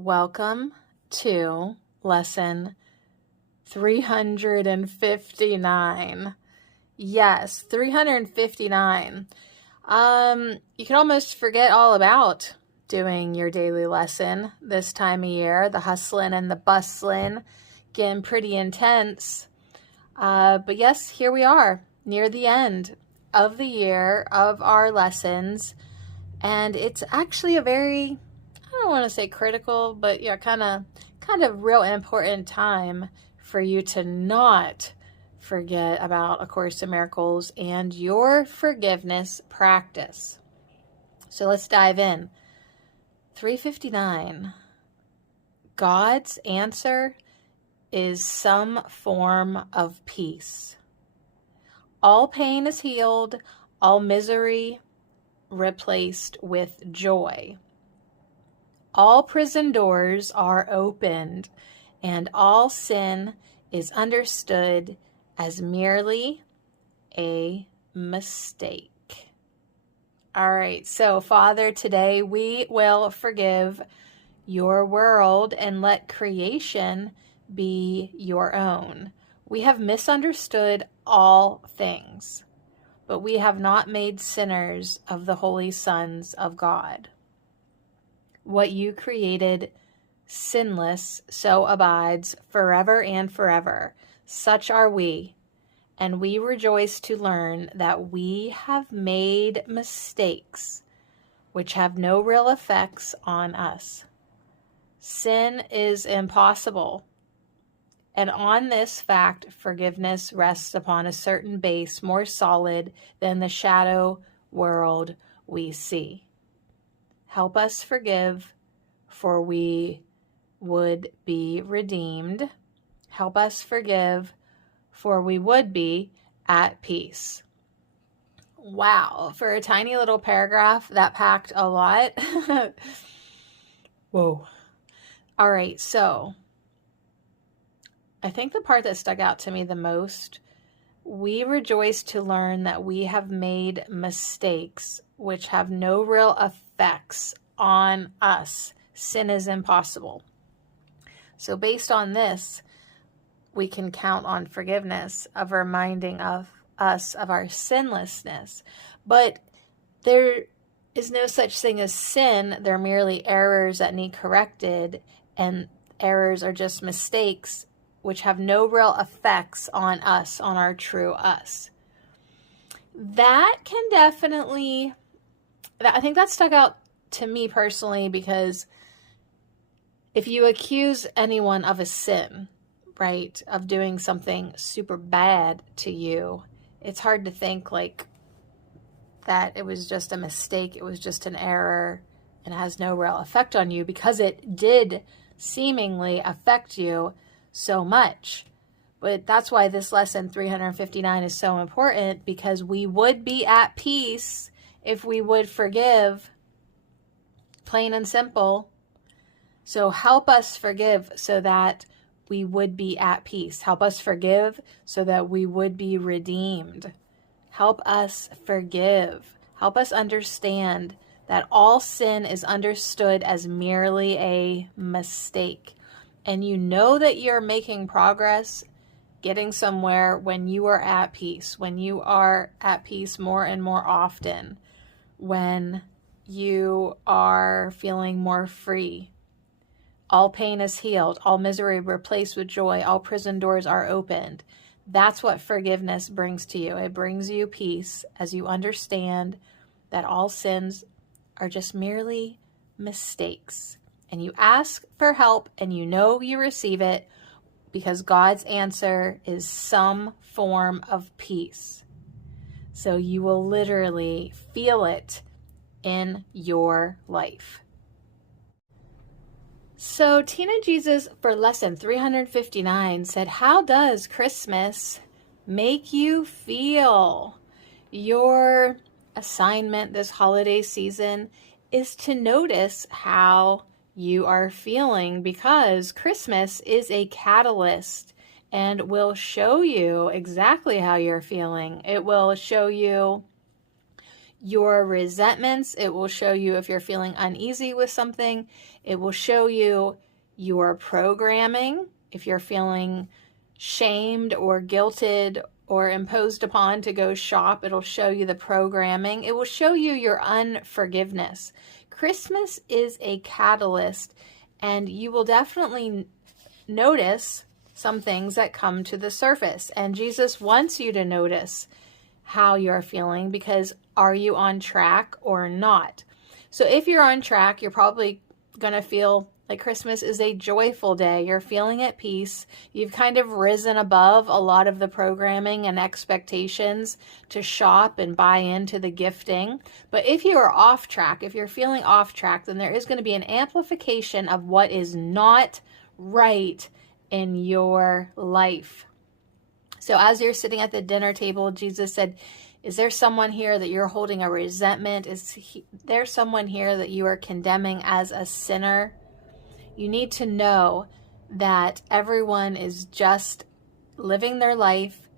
Welcome to lesson 359. Yes, 359. You can almost forget all about doing your daily lesson this time of year. The hustling and the bustling getting pretty intense. But yes, here we are near the end of the year of our lessons. And it's actually a very, I don't want to say critical, but yeah, kind of real important time for you to not forget about A Course in Miracles and your forgiveness practice. So let's dive in. 359. God's answer is some form of peace. All pain is healed, all misery replaced with joy. All prison doors are opened, and all sin is understood as merely a mistake. All right, so Father, today we will forgive your world and let creation be your own. We have misunderstood all things, but we have not made sinners of the holy sons of God. What you created sinless, so abides forever and forever. Such are we, and we rejoice to learn that we have made mistakes which have no real effects on us. Sin is impossible, and on this fact, forgiveness rests upon a certain base more solid than the shadow world we see. Help us forgive, for we would be redeemed. Help us forgive, for we would be at peace. Wow, for a tiny little paragraph, that packed a lot. Whoa. All right, so I think the part that stuck out to me the most, we rejoice to learn that we have made mistakes which have no real effects on us. Sin is impossible. So based on this, we can count on forgiveness of reminding of us of our sinlessness. But there is no such thing as sin. They're merely errors that need corrected, and errors are just mistakes which have no real effects on us, on our true us. That can definitely, I think that stuck out to me personally, because if you accuse anyone of a sin, right, of doing something super bad to you, it's hard to think like that it was just a mistake, it was just an error, and it has no real effect on you, because it did seemingly affect you so much. But that's why this lesson 359 is so important, because we would be at peace if we would forgive, plain and simple. So help us forgive so that we would be at peace. Help us forgive so that we would be redeemed. Help us forgive. Help us understand that all sin is understood as merely a mistake. And you know that you're making progress, getting somewhere, when you are at peace, when you are at peace more and more often, when you are feeling more free. All pain is healed, all misery replaced with joy, all prison doors are opened. That's what forgiveness brings to you. It brings you peace as you understand that all sins are just merely mistakes. And you ask for help, and you know you receive it, because God's answer is some form of peace. So you will literally feel it in your life. So Tina Jesus for lesson 359 said, how does Christmas make you feel? Your assignment this holiday season is to notice how you are feeling, because Christmas is a catalyst and will show you exactly how you're feeling. It will show you your resentments. It will show you if you're feeling uneasy with something. It will show you your programming. If you're feeling shamed or guilted or imposed upon to go shop, it'll show you the programming. It will show you your unforgiveness. Christmas is a catalyst, and you will definitely notice some things that come to the surface. And Jesus wants you to notice how you're feeling, because are you on track or not? So if you're on track, you're probably going to feel like Christmas is a joyful day. You're feeling at peace. You've kind of risen above a lot of the programming and expectations to shop and buy into the gifting. But if you are off track, if you're feeling off track, then there is going to be an amplification of what is not right in your life. So as you're sitting at the dinner table, Jesus said, is there someone here that you're holding a resentment? Is there someone here that you are condemning as a sinner? You need to know that everyone is just living their life,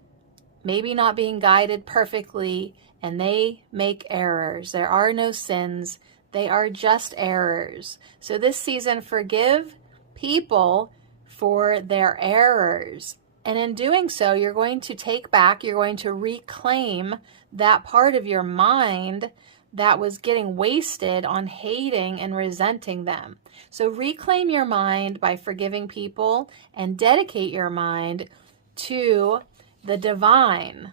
maybe not being guided perfectly, and they make errors. There are no sins. They are just errors. So this season, forgive people for their errors. And in doing so, you're going to take back, you're going to reclaim that part of your mind that was getting wasted on hating and resenting them. So reclaim your mind by forgiving people and dedicate your mind to the divine.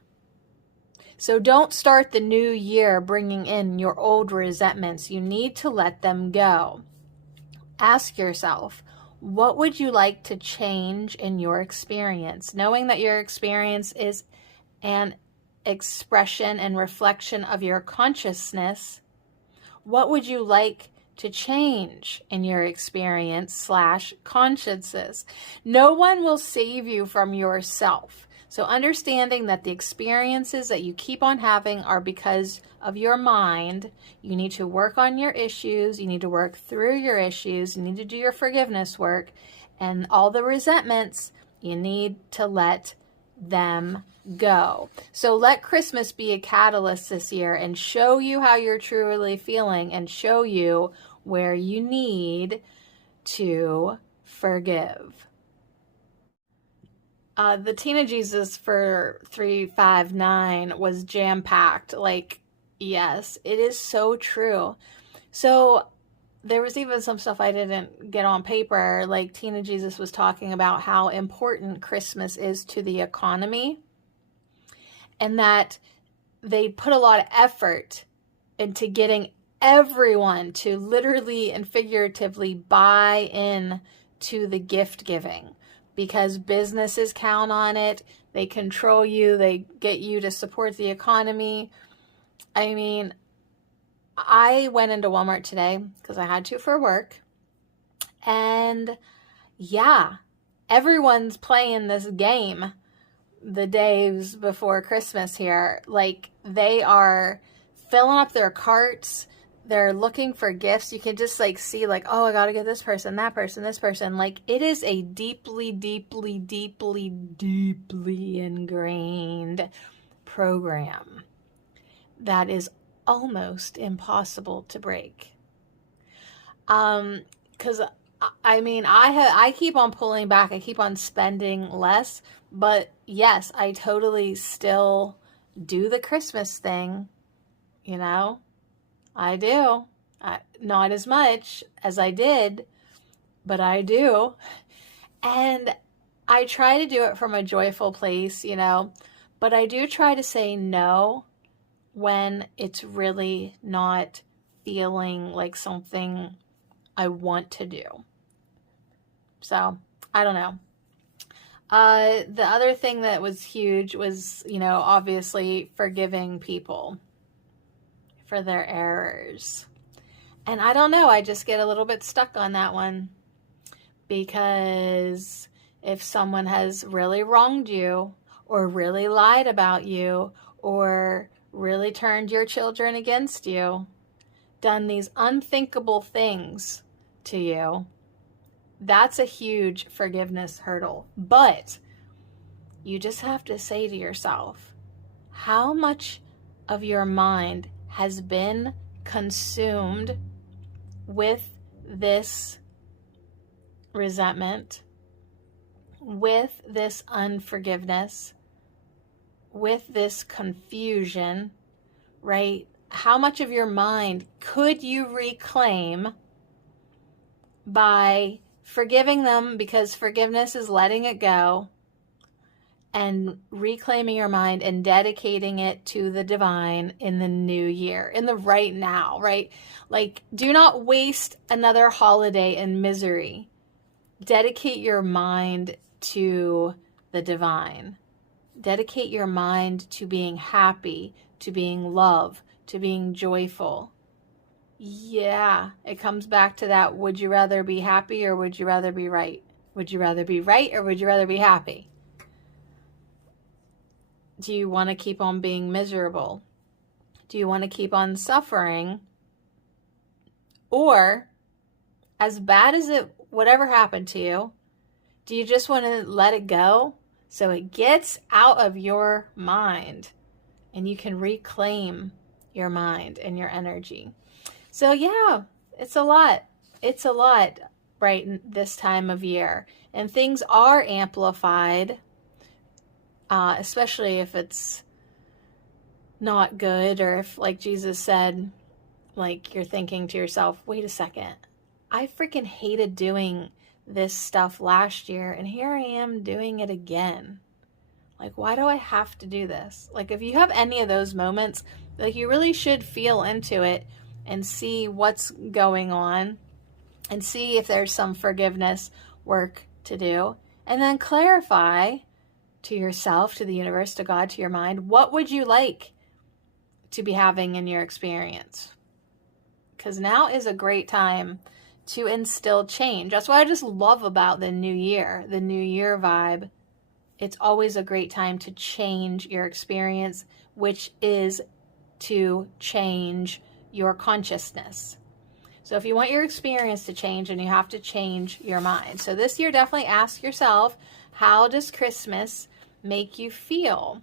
So don't start the new year bringing in your old resentments. You need to let them go. Ask yourself, what would you like to change in your experience? Knowing that your experience is an expression and reflection of your consciousness, what would you like to change in your experience / consciousness? No one will save you from yourself. So understanding that the experiences that you keep on having are because of your mind, you need to work on your issues, you need to work through your issues, you need to do your forgiveness work, and all the resentments, you need to let them go. So let Christmas be a catalyst this year and show you how you're truly feeling and show you where you need to forgive. The Teen of Jesus for 359 was jam-packed. Like, yes, it is so true. So there was even some stuff I didn't get on paper. Like Teen of Jesus was talking about how important Christmas is to the economy, and that they put a lot of effort into getting everyone to literally and figuratively buy in to the gift giving, because businesses count on it. They control you. They get you to support the economy. I mean, I went into Walmart today because I had to for work. And yeah, everyone's playing this game the days before Christmas here. Like, they are filling up their carts. They're looking for gifts. You can just like see like, oh, I got to get this person, that person, this person. Like, it is a deeply, deeply, deeply, deeply ingrained program that is almost impossible to break. Because I mean, I keep on pulling back. I keep on spending less. But yes, I totally still do the Christmas thing, you know? I do. Not as much as I did, but I do. And I try to do it from a joyful place, you know, but I do try to say no when it's really not feeling like something I want to do. So, I don't know. The other thing that was huge was, you know, obviously forgiving people for their errors. And I don't know, I just get a little bit stuck on that one, because if someone has really wronged you or really lied about you or really turned your children against you, done these unthinkable things to you, that's a huge forgiveness hurdle. But you just have to say to yourself, how much of your mind has been consumed with this resentment, with this unforgiveness, with this confusion, right? How much of your mind could you reclaim by forgiving them, because forgiveness is letting it go, and reclaiming your mind and dedicating it to the divine in the new year, in the right now, right? Like, do not waste another holiday in misery. Dedicate your mind to the divine. Dedicate your mind to being happy, to being love, to being joyful. Yeah, it comes back to that. Would you rather be happy or would you rather be right? Would you rather be right or would you rather be happy? Do you want to keep on being miserable? Do you want to keep on suffering? Or, as bad as it, whatever happened to you, do you just want to let it go so it gets out of your mind and you can reclaim your mind and your energy? So yeah, it's a lot. It's a lot right this time of year. And things are amplified, especially if it's not good, or if, like Jesus said, like you're thinking to yourself, wait a second, I freaking hated doing this stuff last year and here I am doing it again. Like, why do I have to do this? Like, if you have any of those moments, like, you really should feel into it and see what's going on and see if there's some forgiveness work to do, and then clarify to yourself, to the universe, to God, to your mind, what would you like to be having in your experience? Because now is a great time to instill change. That's what I just love about the new year vibe. It's always a great time to change your experience, which is to change your consciousness. So if you want your experience to change, then you have to change your mind. So this year, definitely ask yourself, how does Christmas make you feel?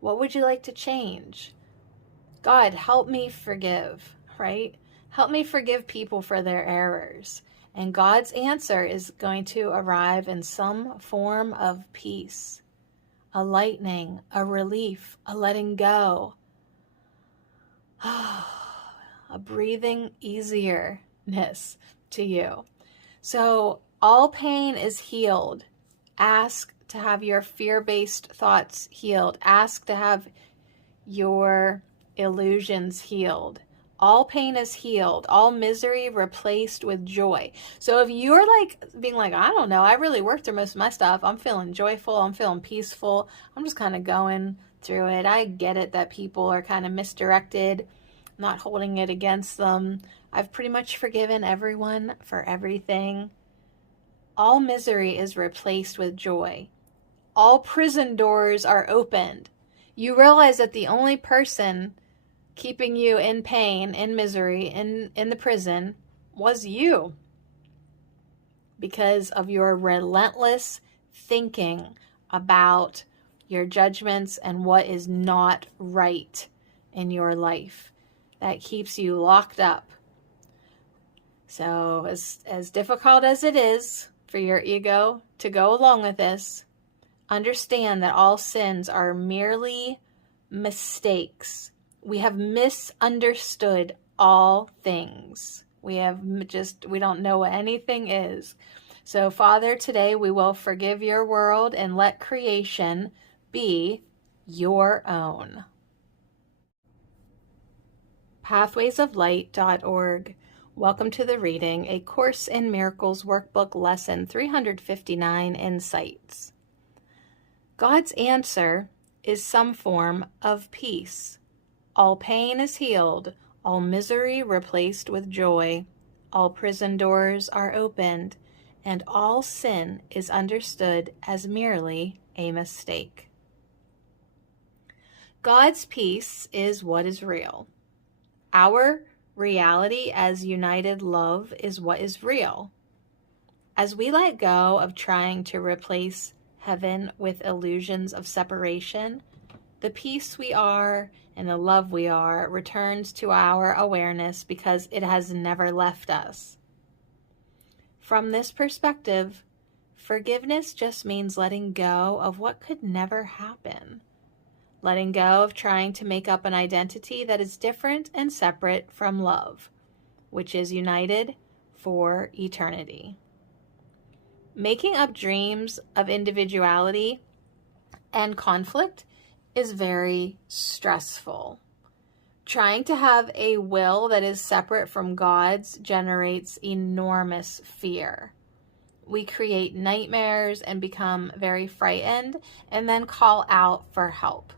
What would you like to change? God, help me forgive, right? Help me forgive people for their errors. And God's answer is going to arrive in some form of peace, a lightening, a relief, a letting go, a breathing easierness to you. So all pain is healed. Ask to have your fear-based thoughts healed. Ask to have your illusions healed. All pain is healed. All misery replaced with joy. So if you're like being like, I don't know, I really worked through most of my stuff. I'm feeling joyful. I'm feeling peaceful. I'm just kind of going through it. I get it that people are kind of misdirected. I'm not holding it against them. I've pretty much forgiven everyone for everything. All misery is replaced with joy. All prison doors are opened. You realize that the only person keeping you in pain, in misery, in the prison was you, because of your relentless thinking about your judgments and what is not right in your life. That keeps you locked up. So as difficult as it is for your ego to go along with this, understand that all sins are merely mistakes. We have misunderstood all things. We don't know what anything is. So, Father, today we will forgive your world and let creation be your own. Pathwaysoflight.org. Welcome to the reading, A Course in Miracles Workbook Lesson 359, Insights. God's answer is some form of peace. All pain is healed, all misery replaced with joy, all prison doors are opened, and all sin is understood as merely a mistake. God's peace is what is real. Our reality as united love is what is real. As we let go of trying to replace heaven with illusions of separation, the peace we are and the love we are returns to our awareness because it has never left us. From this perspective, forgiveness just means letting go of what could never happen. Letting go of trying to make up an identity that is different and separate from love, which is united for eternity. Making up dreams of individuality and conflict is very stressful. Trying to have a will that is separate from God's generates enormous fear. We create nightmares and become very frightened and then call out for help.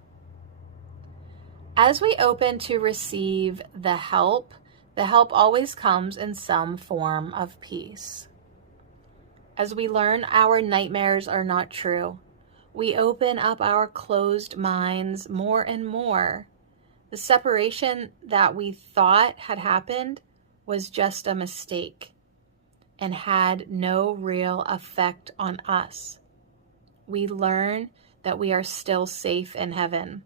As we open to receive the help always comes in some form of peace. As we learn our nightmares are not true, we open up our closed minds more and more. The separation that we thought had happened was just a mistake and had no real effect on us. We learn that we are still safe in heaven.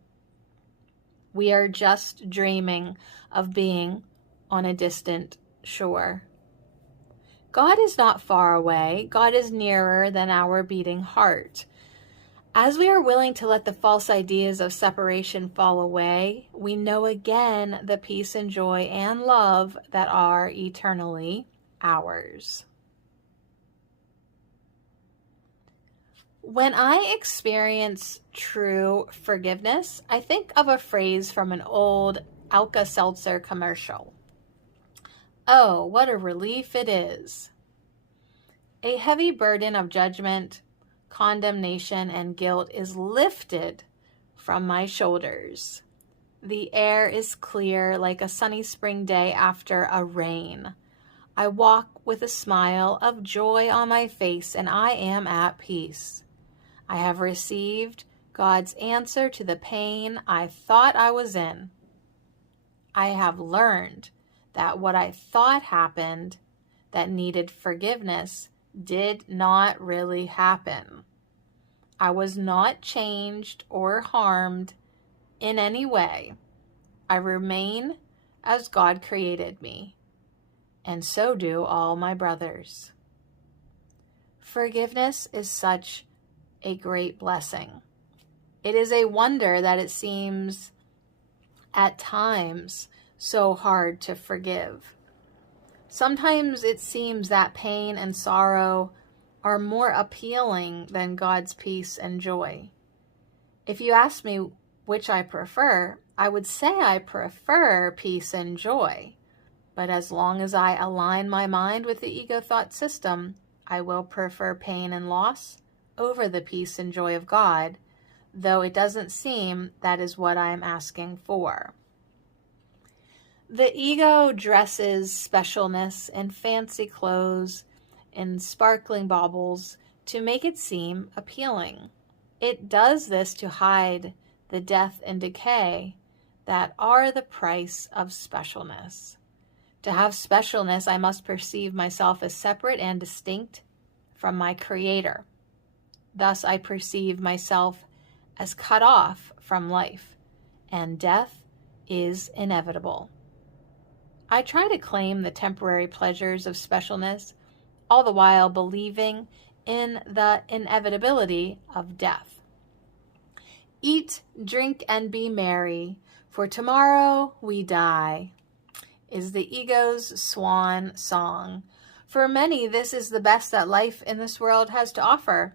We are just dreaming of being on a distant shore. God is not far away. God is nearer than our beating heart. As we are willing to let the false ideas of separation fall away, we know again the peace and joy and love that are eternally ours. When I experience true forgiveness, I think of a phrase from an old Alka-Seltzer commercial. Oh, what a relief it is. A heavy burden of judgment, condemnation, and guilt is lifted from my shoulders. The air is clear like a sunny spring day after a rain. I walk with a smile of joy on my face, and I am at peace. I have received God's answer to the pain I thought I was in. I have learned that what I thought happened that needed forgiveness did not really happen. I was not changed or harmed in any way. I remain as God created me, and so do all my brothers. Forgiveness is such a great blessing. It is a wonder that it seems at times so hard to forgive. Sometimes it seems that pain and sorrow are more appealing than God's peace and joy. If you ask me which I prefer, I would say I prefer peace and joy. But as long as I align my mind with the ego thought system, I will prefer pain and loss over the peace and joy of God, though it doesn't seem that is what I am asking for. The ego dresses specialness in fancy clothes and sparkling baubles to make it seem appealing. It does this to hide the death and decay that are the price of specialness. To have specialness, I must perceive myself as separate and distinct from my Creator. Thus, I perceive myself as cut off from life, and death is inevitable. I try to claim the temporary pleasures of specialness, all the while believing in the inevitability of death. Eat, drink, and be merry, for tomorrow we die, is the ego's swan song. For many, this is the best that life in this world has to offer.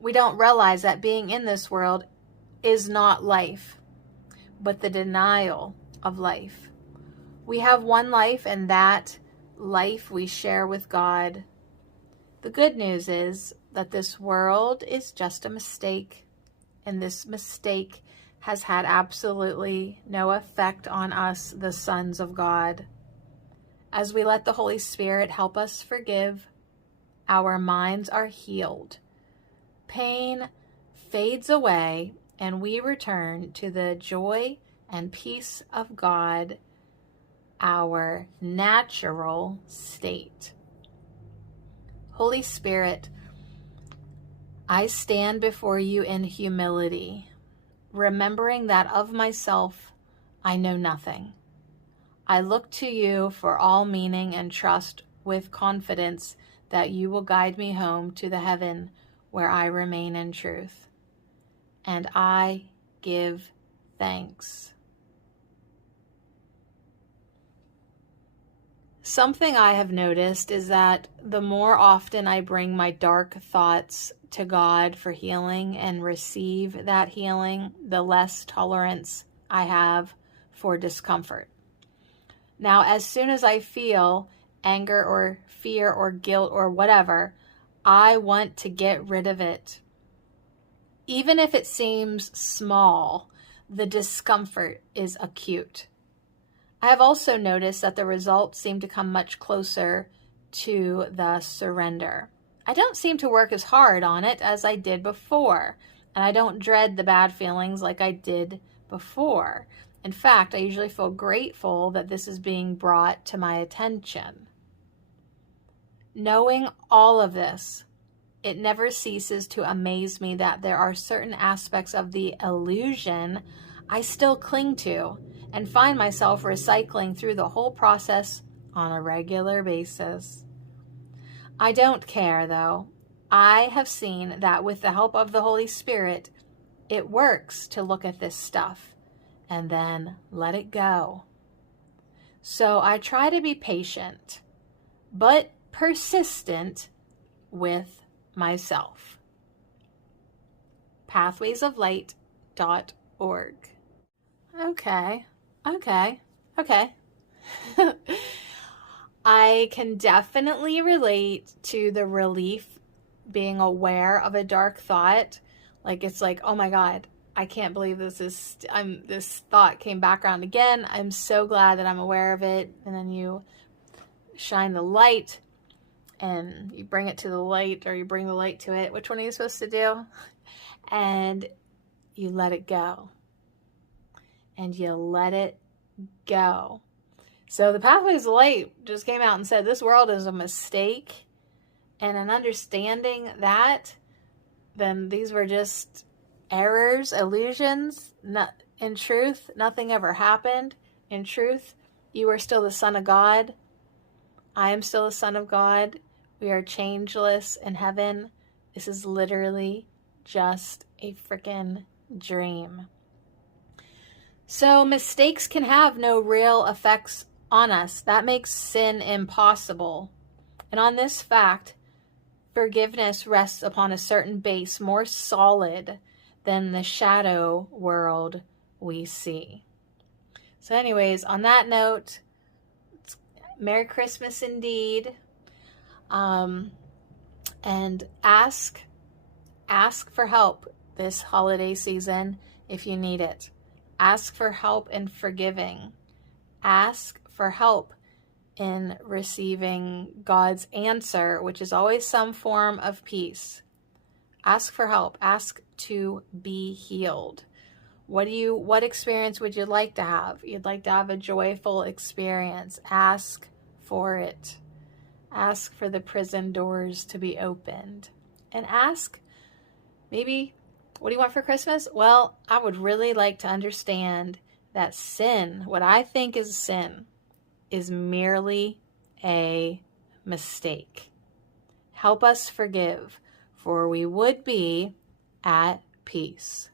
We don't realize that being in this world is not life, but the denial of life. We have one life, and that life we share with God. The good news is that this world is just a mistake, and this mistake has had absolutely no effect on us, the sons of God. As we let the Holy Spirit help us forgive, our minds are healed. Pain fades away, and we return to the joy and peace of God, our natural state. Holy Spirit, I stand before you in humility. remembering that of myself I know nothing. I look to you for all meaning and trust with confidence that you will guide me home to the heaven where I remain in truth. And I give thanks. Something I have noticed is that the more often I bring my dark thoughts to God for healing and receive that healing, the less tolerance I have for discomfort. Now, as soon as I feel anger or fear or guilt or whatever, I want to get rid of it. Even if it seems small, the discomfort is acute. I have also noticed that the results seem to come much closer to the surrender. I don't seem to work as hard on it as I did before, and I don't dread the bad feelings like I did before. In fact, I usually feel grateful that this is being brought to my attention. Knowing all of this, it never ceases to amaze me that there are certain aspects of the illusion I still cling to and find myself recycling through the whole process on a regular basis. I don't care, though. I have seen that with the help of the Holy Spirit, it works to look at this stuff and then let it go. So I try to be patient, but persistent with myself. pathwaysoflight.org. Okay. I can definitely relate to the relief being aware of a dark thought. Like, it's like, oh my God, I can't believe this thought came back around again. I'm so glad that I'm aware of it. And then you shine the light and you bring it to the light, or you bring the light to it. Which one are you supposed to do? And you let it go. And you let it go. So the Pathways of Light just came out and said this world is a mistake. And in understanding that, then these were just errors, illusions. In truth, nothing ever happened. In truth, you are still the Son of God. I am still the Son of God. We are changeless in heaven. This is literally just a freaking dream. So mistakes can have no real effects on us. That makes sin impossible. And on this fact, forgiveness rests upon a certain base more solid than the shadow world we see. So anyways, on that note, Merry Christmas indeed. And ask for help this holiday season if you need it. Ask for help in forgiving. Ask for help in receiving God's answer, which is always some form of peace. Ask for help. Ask to be healed. What experience would you like to have? You'd like to have a joyful experience. Ask for it. Ask for the prison doors to be opened. And ask, maybe, what do you want for Christmas? Well, I would really like to understand that sin, what I think is sin, is merely a mistake. Help us forgive, for we would be at peace.